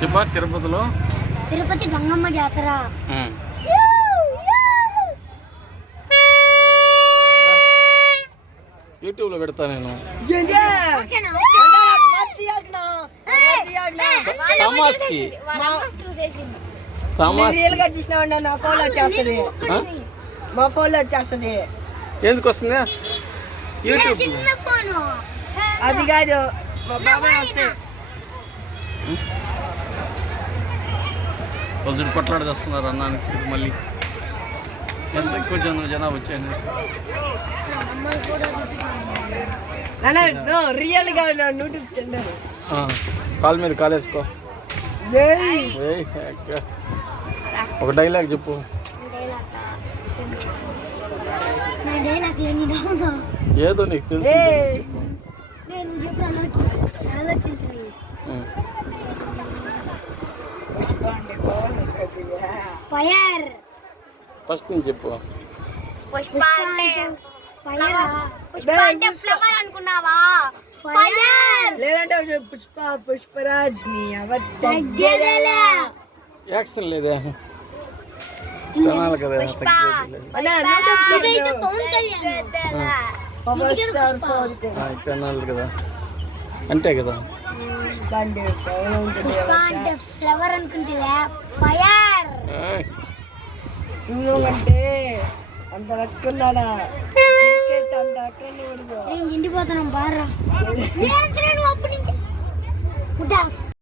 చెప్పా తిరుపతిలో తిరుపతి గంగమ్మ జాతర. యూట్యూబ్ లో పెడతా నేను. మా ఫోన్ లో వచ్చేస్తుంది. ఎందుకు వస్తుంది యూట్యూబ్? అది కాదు మా బాబాయ్ వస్తే రోజులు కొట్లాడేస్తున్నారు అన్నానికి. మళ్ళీ ఎంత ఎక్కువ జనాభా వచ్చాను. రియల్ గా యూట్యూబ్ ఛానల్. కాలు మీద కాలేసుకో. ఒక డైలాగ్ చెప్పు. ఏదో నీకు తెలుసు. ఫైర్ ఫస్ట్ నుంచి చెప్పు. పుష్ప అంటే ఫ్లవర్ అనుకున్నావా? ఫైర్ లేదంటే పుష్ప పుష్పరాజ్ ని యాక్షన్ లేదా? ఛానల్ కదా ఛానల్ కదా అంతే కదా. ఫ్లవర్ అనుకుంటా. ఫైర్ సింహం అంటే అంత లెక్కుండాలా? అంత అక్కడ ఇంటిపోతున్నాం బాగా.